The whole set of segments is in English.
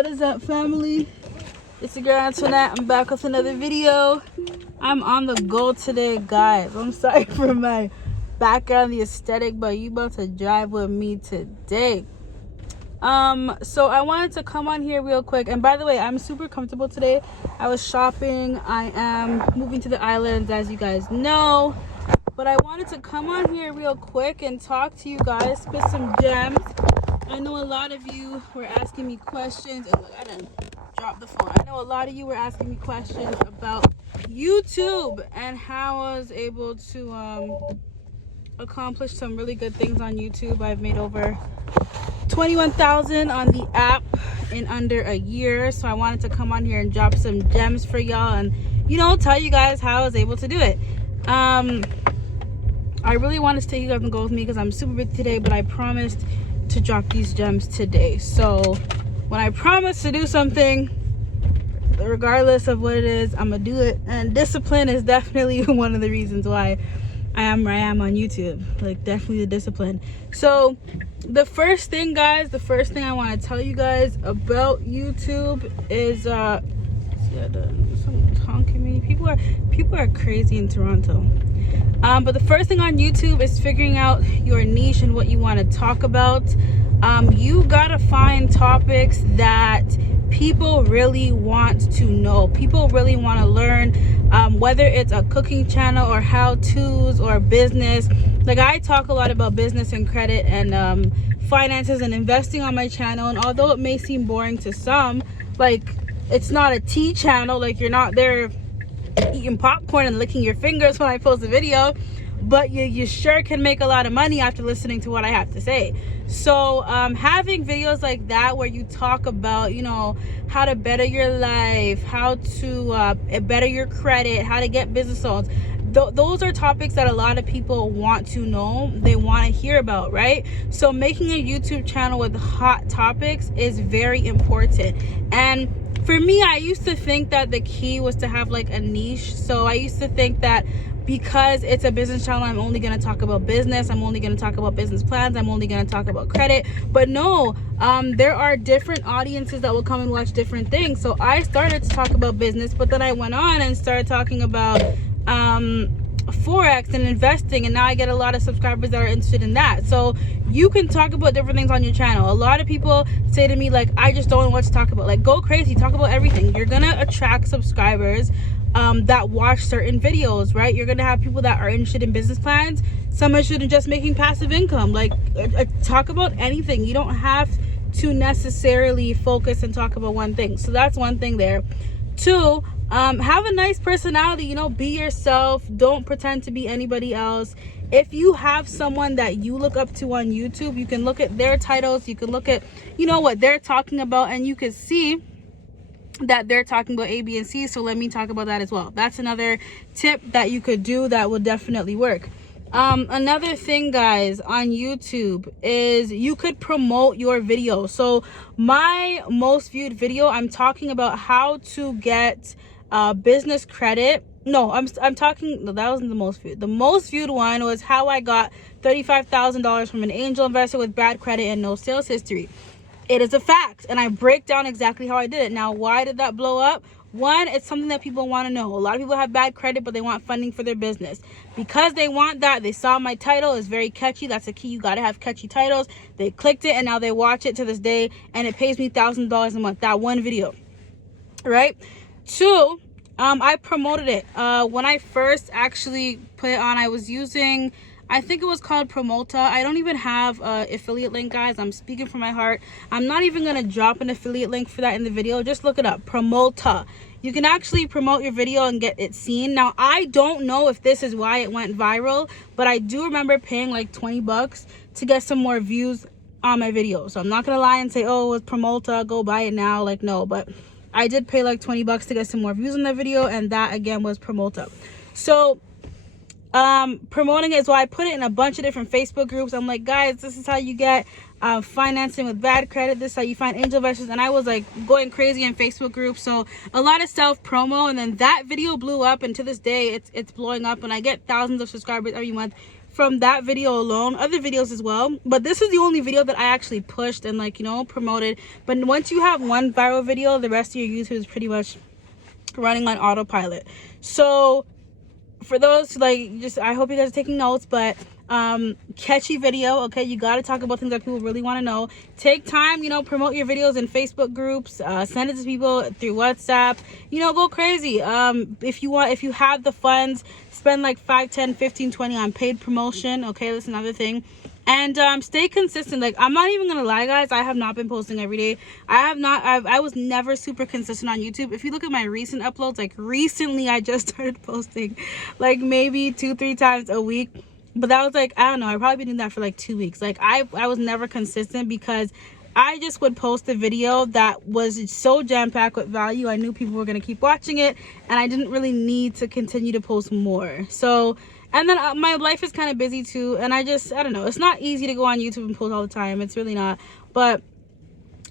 What is up, family? It's your girl Antoinette. I'm back with another video. I'm on the go today, guys. I'm sorry for my background, the aesthetic, but you about to drive with me today. So I wanted to come on here real quick, and by the way, I'm super comfortable today. I was shopping. I am moving to the islands, as you guys know, but I wanted to come on here real quick and talk to you guys, spit some gems. I know a lot of you were asking me questions, and look, I didn't drop the phone. I know a lot of you were asking me questions about YouTube and how I was able to accomplish some really good things on YouTube. I've made over 21,000 on the app in under a year, so I wanted to come on here and drop some gems for y'all and, you know, tell you guys how I was able to do it. I really wanted to take you guys and go with me because I'm super busy today, but I promised to drop these gems today. So when I promise to do something, regardless of what it is, I'm gonna do it. And discipline is definitely one of the reasons why I am where I am on YouTube. Like, definitely the discipline. So the first thing, guys, the first thing I want to tell you guys about YouTube is someone's honking me. People are crazy in Toronto. But the first thing on YouTube is figuring out your niche and what you want to talk about. You gotta find topics that people really want to know. People really want to learn, whether it's a cooking channel or how-tos or business. Like, I talk a lot about business and credit and finances and investing on my channel, and although it may seem boring to some, like, it's not a tea channel. Like, you're not there eating popcorn and licking your fingers when I post a video, but you sure can make a lot of money after listening to what I have to say. So having videos like that where you talk about, you know, how to better your life, how to better your credit, how to get business loans, those are topics that a lot of people want to know, they want to hear about, right? So making a YouTube channel with hot topics is very important. And for me, I used to think that the key was to have like a niche. So I used to think that because it's a business channel, I'm only going to talk about business, I'm only going to talk about business plans, I'm only going to talk about credit. But no, there are different audiences that will come and watch different things. So I started to talk about business, but then I went on and started talking about Forex and investing, and now I get a lot of subscribers that are interested in that. So you can talk about different things on your channel. A lot of people say to me, like, I just don't know what to talk about. Like, go crazy, talk about everything. You're gonna attract subscribers that watch certain videos, right? You're gonna have people that are interested in business plans, some interested in just making passive income. Like, talk about anything. You don't have to necessarily focus and talk about one thing. So that's one thing there. Two, have a nice personality, you know, be yourself. Don't pretend to be anybody else. If you have someone that you look up to on YouTube, you can look at their titles, you can look at, you know, what they're talking about, and you can see that they're talking about A, B, and C. So let me talk about that as well. That's another tip that you could do that will definitely work. Another thing, guys, on YouTube is you could promote your video. So my most viewed video, I'm talking about how to get business credit. No, I'm talking, no, that wasn't the most viewed. The most viewed one was how I got $35,000 from an angel investor with bad credit and no sales history. It is a fact, and I break down exactly how I did it. Now, why did that blow up? One, it's something that people want to know. A lot of people have bad credit, but they want funding for their business. Because they want that, they saw my title is very catchy. That's a key. You got to have catchy titles. They clicked it, and now they watch it to this day, and it pays me $1,000 a month, that one video, right? Two, I promoted it. When I first actually put it on, I was using, I think it was called Promota. I don't even have an affiliate link, guys. I'm speaking from my heart. I'm not even going to drop an affiliate link for that in the video. Just look it up, Promota. You can actually promote your video and get it seen. Now, I don't know if this is why it went viral, but I do remember paying like 20 bucks to get some more views on my video. So I'm not going to lie and say, oh, it's Promota, go buy it now. Like, no, but I did pay like 20 bucks to get some more views on the video, and that again was Promota. So promoting it is why I put it in a bunch of different Facebook groups. I'm like, guys, this is how you get financing with bad credit. This is how you find angel investors. And I was like going crazy in Facebook groups. So a lot of self promo, and then that video blew up, and to this day it's blowing up, and I get thousands of subscribers every month from that video alone, other videos as well, but this is the only video that I actually pushed and, like, you know, promoted. But once you have one viral video, the rest of your YouTube is pretty much running on autopilot. So for those, like, just, I hope you guys are taking notes. But catchy video, okay? You got to talk about things that people really want to know. Take time, you know, promote your videos in Facebook groups, send it to people through WhatsApp, you know, go crazy. If you have the funds, spend like 5, 10, 15, 20 on paid promotion, okay? That's another thing. And stay consistent. Like, I'm not even gonna lie, guys, I have not been posting every day. I was never super consistent on YouTube. If you look at my recent uploads, like, recently I just started posting like maybe 2-3 times a week. But that was like, I don't know, I've probably been doing that for like 2 weeks. Like, I was never consistent because I just would post a video that was so jam-packed with value. I knew people were going to keep watching it, and I didn't really need to continue to post more. So, and then my life is kind of busy too, and I don't know, it's not easy to go on YouTube and post all the time. It's really not. But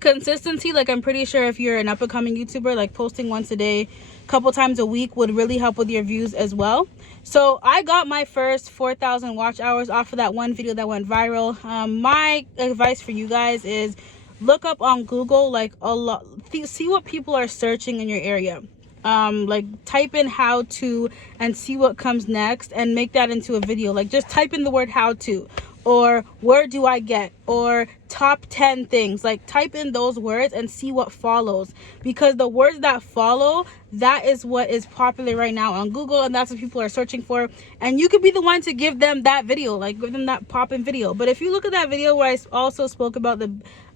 consistency, like, I'm pretty sure if you're an up-and-coming YouTuber, like, posting once a day, couple times a week would really help with your views as well. So I got my first 4,000 watch hours off of that one video that went viral. My advice for you guys is look up on Google, like, a lot, see what people are searching in your area. Like, type in how to and see what comes next and make that into a video. Like, just type in the word how to, or where do I get, or top 10 things. Like, type in those words and see what follows, because the words that follow, that is what is popular right now on Google, and that's what people are searching for. And you could be the one to give them that video, like, give them that pop-in video. But if you look at that video where I also spoke about the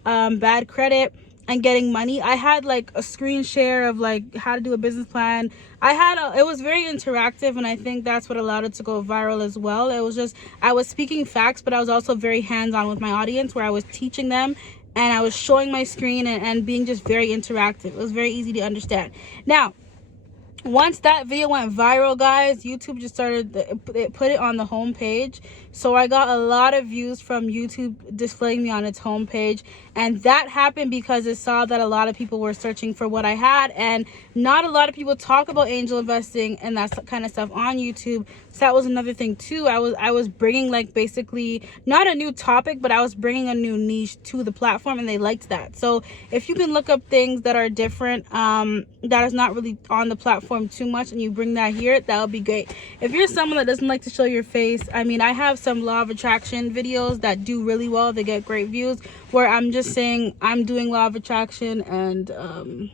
bad credit and getting money, I had like a screen share of like how to do a business plan. It was very interactive, and I think that's what allowed it to go viral as well. It was just, I was speaking facts, but I was also very hands-on with my audience, where I was teaching them and I was showing my screen and being just very interactive. It was very easy to understand. Now, once that video went viral, guys, YouTube just put it on the home page. So I got a lot of views from YouTube displaying me on its home page, and that happened because it saw that a lot of people were searching for what I had, and not a lot of people talk about angel investing and that kind of stuff on YouTube. So that was another thing too. I was bringing, like, basically not a new topic, but I was bringing a new niche to the platform, and they liked that. So if you can look up things that are different, that is not really on the platform too much, and you bring that here, that would be great. If you're someone that doesn't like to show your face, I mean, I have some law of attraction videos that do really well. They get great views, where I'm just saying I'm doing law of attraction, and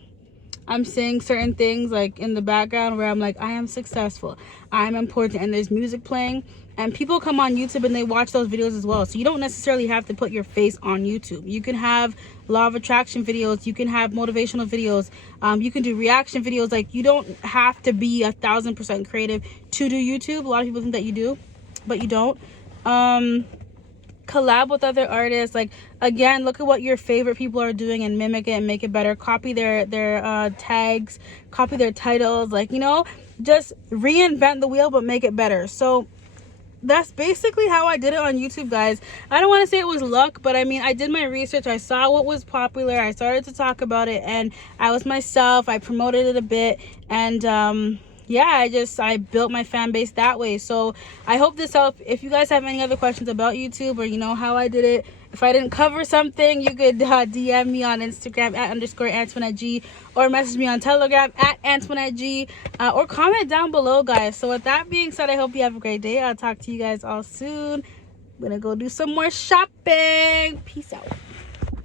I'm saying certain things, like, in the background, where I'm like, I am successful, I'm important, and there's music playing, and people come on YouTube and they watch those videos as well. So you don't necessarily have to put your face on YouTube. You can have law of attraction videos, you can have motivational videos, you can do reaction videos. Like, you don't have to be 1,000% creative to do YouTube. A lot of people think that you do, but you don't. Collab with other artists. Like, again, look at what your favorite people are doing and mimic it and make it better. Copy their tags, copy their titles. Like, you know, just reinvent the wheel, but make it better. So that's basically how I did it on YouTube, guys. I don't want to say it was luck, but I mean, I did my research, I saw what was popular, I started to talk about it, and I was myself, I promoted it a bit, and yeah, I built my fan base that way. So I hope this helped. If you guys have any other questions about YouTube, or, you know, how I did it, if I didn't cover something, you could DM me on Instagram at _AntoinetteG, or message me on Telegram at AntoinetteG, or comment down below, guys. So with that being said, I hope you have a great day. I'll talk to you guys all soon. I'm gonna go do some more shopping. Peace out.